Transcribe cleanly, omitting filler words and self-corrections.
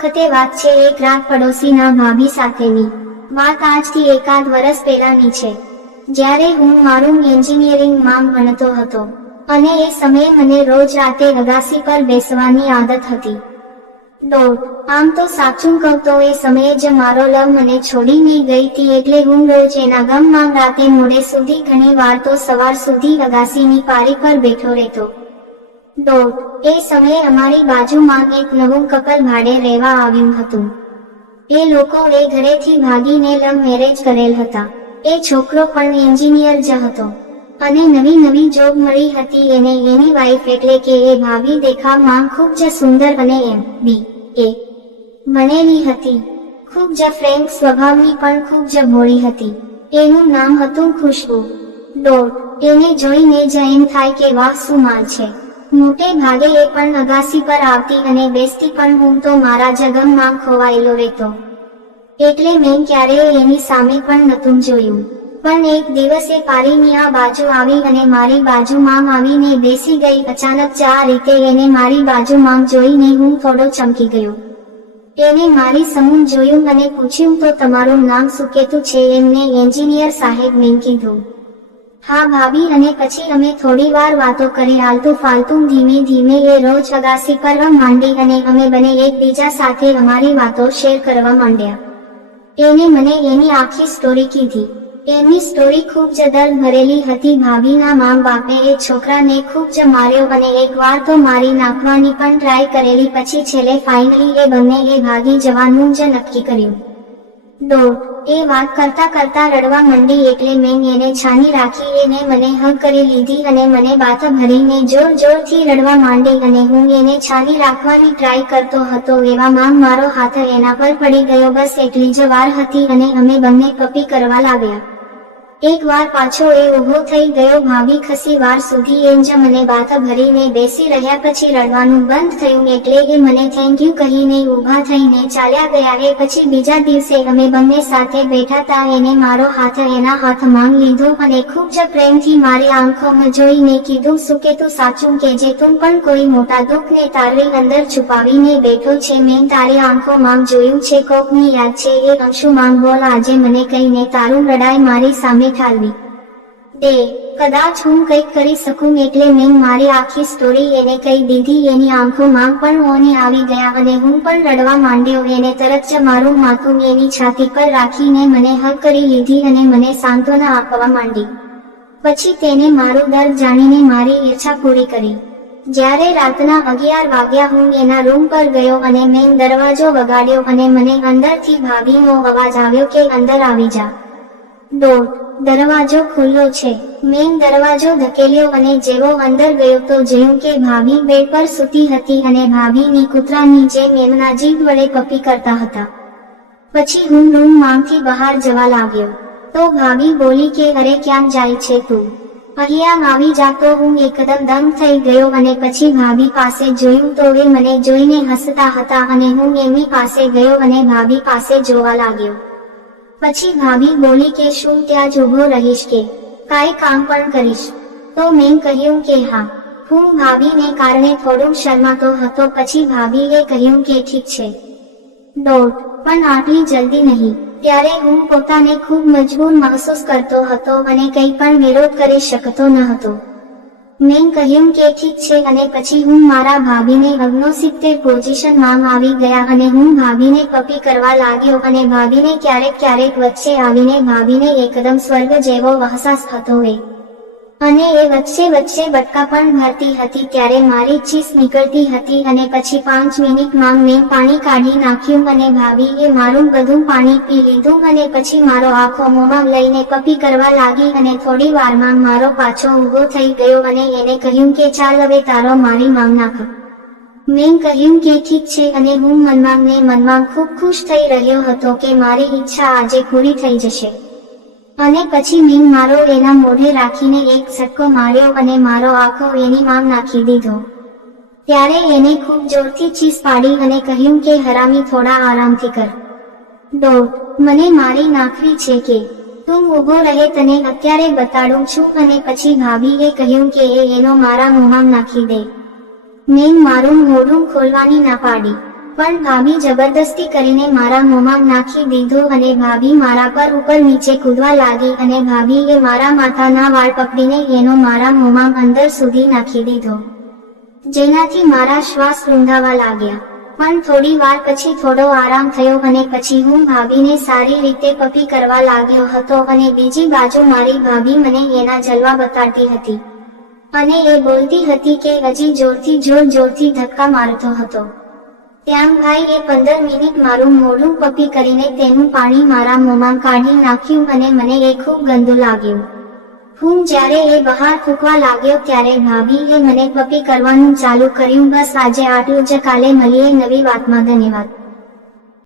વખતે વાત છે એક રાત પડોશીના ભાભી સાથેની। વાત આજથી એકાદ વર્ષ પહેલાની છે, જ્યારે હું મારું એન્જિનિયરિંગમાં ભણતો હતો અને એ સમયે મને રોજ રાતે અગાસી પર બેસવાની આદત હતી। આમ તો સાચું કહું તો એ સમયે જ મારો લવ મને છોડીને ગઈ હતી, એટલે હું રોજ એના ગમમાં રાતે મોડે સુધી, ઘણી વાર તો સવાર સુધી અગાસીની પારી પર બેઠો રહેતો। એ સમયે અમારી બાજુમાં એક નવું કપલ ભાડે રહેવા આવ્યું હતું। એ લોકો એ ઘરેથી ભાગીને લવ મેરેજ કરેલ હતા। એ છોકરો પણ એન્જિનિયર જ હતો અને નવી જોબ મળી હતી એને। એની વાઈફ એટલે કે એ ભાભી દેખાવમાં ખૂબ જ સુંદર અને MBA ભણેલી હતી। ખૂબ જ ફ્રેન્ક સ્વભાવની પણ ખૂબ જ ભોળી હતી। એનું નામ હતું ખુશ્બુ। એને જોઈને જ એમ થાય કે વાહ શું માલ છે। મોટે ભાગે એ પણ અગાસી પર આવતી અને બેસતી, પણ હું તો મારા જગમમાં ખોવાયેલો રહેતો, એટલે મેં ક્યારેય એની સામે પણ નહોતું જોયું। પણ એક દિવસે પારીની આ બાજુ આવી અને મારી બાજુમાં આવીને બેસી ગઈ। અચાનક જ આ રીતે એને મારી બાજુમાં જોઈને હું થોડો ચમકી ગયો। એને મારી સમું જોયું અને પૂછ્યું, તો તમારું નામ શું કહેતું છે? એમને એન્જિનિયર સાહેબ મેં કીધું। હા ભાભી, અને પછી અમે થોડી વાર વાતો કરી આલતું ફાલતું। ધીમે એ રોજ અગાસી પર માંડી અને અમે બંને એકબીજા સાથે અમારી વાતો શેર કરવા માંડ્યા। એને મને એની આખી સ્ટોરી કીધી। એમની સ્ટોરી ખૂબ જ દર્દ ભરેલી હતી। ભાભીના મા બાપે એ છોકરાને ખૂબ જ માર્યો અને એક વાર તો મારી નાખવાની પણ ટ્રાય કરેલી, પછી છેલ્લે ફાઇનલી એ બંનેએ ભાગી જવાનું જ નક્કી કર્યું। એ વાત કરતા રડવા મંડી, એટલે મેં એને છાની રાખી। એને મને હગ કરી લીધી અને મને બાથ ભરીને જોરથી રડવા માંડી અને હું એને છાની રાખવાની ટ્રાય કરતો હતો, એવામાં મારો હાથ એના પર પડી ગયો। બસ એટલી જ વાર હતી અને અમે બંને પપ્પી કરવા લાગ્યા। એક વાર પાછો એ ઊભો થઈ ગયો। ભાભી ખસી વાર સુધી એમ જ મને બાથ ભરીને બેસી રહ્યા, પછી રડવાનું બંધ થયું એટલે એ મને થેન્ક યુ કહીને ઊભા થઈને ચાલ્યા ગયા। એ પછી બીજા દિવસે અમે બંને સાથે બેઠા તા। એને મારો હાથ એના હાથમાં લીધો અને ખૂબ જ પ્રેમથી મારી આંખોમાં જોઈને કીધું, શું કે તું સાચું કહેજે, તું પણ કોઈ મોટા દુઃખને તારી અંદર છુપાવીને બેઠો છે। મેં તારી આંખોમાં જોયું છે, કોકની યાદ છે એ અંશુમાં બોલ આજે મને કહીને તારું રડાઈ મારી સામે ઠાલવી દે। કદાચ હું કંઈક કરી શકું એટલે મેં મારી આખી સ્ટોરી એને કહી દીધી। એની આંખોમાં પણ ઓને આવી ગયા અને હું પણ રડવા માંડ્યો। એને તરત જ મારું માથું એની છાતી પર રાખીને મને હગ કરી લીધી અને મને સાંત્વના આપવા માંડી। પછી તેને મારું દર્દ જાણીને મારી ઈચ્છા પૂરી કરી। જ્યારે રાતના 11 વાગ્યા હું એના રૂમ પર ગયો અને મેં દરવાજો વગાડ્યો અને મને અંદરથી ભાભીનો અવાજ આવ્યો કે અંદર આવી જા। દરવાજો ખુલ્લો છે। મેં દરવાજો ધકેલ્યો અને જેવો અંદર ગયો તો જોયું કે ભાભી બેડ પર સૂતી હતી અને ભાભીની કૂતરાની જેમ એમના જીભ વડે પપ્પી કરતા હતા। પછી હું રૂમમાંથી બહાર જવા લાગ્યો તો ભાભી બોલી કે અરે ક્યાં જાય છે તું, અહીંયા આવી જા। તો હું એકદમ દંગ થઈ ગયો અને પછી ભાભી પાસે જોયું તો એ મને જોઈને હસતા હતા અને હું એમની પાસે ગયો અને ભાભી પાસે જોવા લાગ્યો। પછી ભાભી બોલી કે શું ત્યાં જ ઊભો રહીશ કે કાંઈ કામ પણ કરીશ? તો મેં કહ્યું કે હા। હું ભાભીને કારણે થોડું શરમાતો હતો। પછી ભાભીએ કહ્યું કે ઠીક છે, પણ આટલી જલ્દી નહીં। ત્યારે હું પોતાને ખૂબ મજબૂર મહેસૂસ કરતો હતો અને કંઈ પણ વિરોધ કરી શકતો ન હતો। મેં કહ્યું કે ઠીક છે અને પછી હું મારા ભાભીને 69 પોઝિશનમાં આવી ગયા અને હું ભાભીને પપ્પી કરવા લાગ્યો અને ભાભીને ક્યારેક વચ્ચે આવીને ભાભીને એકદમ સ્વર્ગ જેવો અહેસાસ થતો અને એ વચ્ચે બટકા પણ ભરતી હતી ત્યારે મારી ચીસ નીકળતી હતી અને પછી 5 મિનિટમાં મેં પાણી કાઢી નાખ્યું અને ભાભીએ મારું બધું પાણી પી લીધું અને પછી મારો આખો મોમાં લઈને પપ્પી કરવા લાગી અને થોડી વારમાં મારો પાછો ઊભો થઈ ગયો અને એને કહ્યું કે ચાલ હવે તારો મારી માંગ નાખ। મેં કહ્યું કે ઠીક છે અને હું મનમાં ખૂબ ખુશ થઈ રહ્યો હતો કે મારી ઈચ્છા આજે પૂરી થઈ જશે। અને પછી મેં મારો એના મોઢે રાખીને એક ઝટકો માર્યો અને મારો આખો એની માંગ નાખી દીધો। ત્યારે એને ખૂબ જોરથી ચીસ પાડી અને કહ્યું કે હરામી થોડા આરામથી કર, મને મારી નાખવી છે કે તું ઊભો રહે, તને અત્યારે બતાડું છું। અને પછી ભાભીએ કહ્યું કે એનો મારા મોંમાં નાખી દે। મેં મારું મોઢું ખોલવાની ના પાડી, પણ ભાભી જબરદસ્તી કરીને મારા મોંમાં નાખી દીધું અને ભાભી મારા પર ઉપર નીચે કૂદવા લાગી અને ભાભીએ મારા માથાના વાળ પકડીને એનો મારા મોંમાં અંદર સુધી નાખી દીધો, જેનાથી મારા શ્વાસ રૂંધાવા લાગ્યા. પણ થોડી વાર પછી થોડો આરામ થયો અને પછી હું ભાભીને સારી રીતે પપી કરવા લાગ્યો હતો અને બીજી બાજુ મારી ભાભી મને એના જલવા બતાડતી હતી અને એ બોલતી હતી કે હજી જોરથી ધક્કા મારતો હતો. ત્યાં ભાઈએ 15 મિનિટ મારું મોઢું પપી કરીને તેનું પાણી મારા મોંમાં કાઢી નાખ્યું અને મને એ ખૂબ ગંદુ લાગ્યું. હું જ્યારે એ બહાર થૂંકવા લાગ્યો ત્યારે ભાભીએ મને પપી કરવાનું ચાલુ કર્યું. બસ આજે આટલું જ. કાલે મળીએ નવી વાતમાં. ધન્યવાદ.